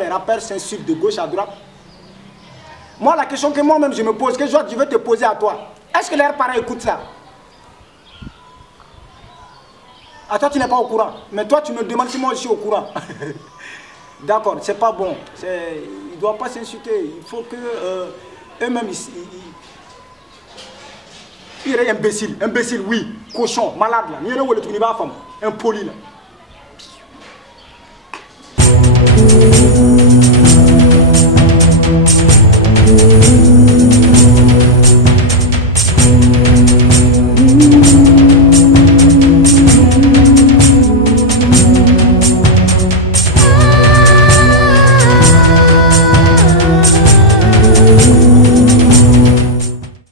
les rappeurs s'insultent de gauche à droite. Moi, la question que moi-même je me pose, que je vais te poser à toi, est-ce que leurs parents écoutent ça? À toi, tu n'es pas au courant. Mais toi, tu me demandes si moi je suis au courant. D'accord, c'est pas bon. Ils ne doivent pas s'insulter. Il faut que eux-mêmes, ils sont imbéciles. Imbéciles, oui. Cochon, malade, là. Impoli, là.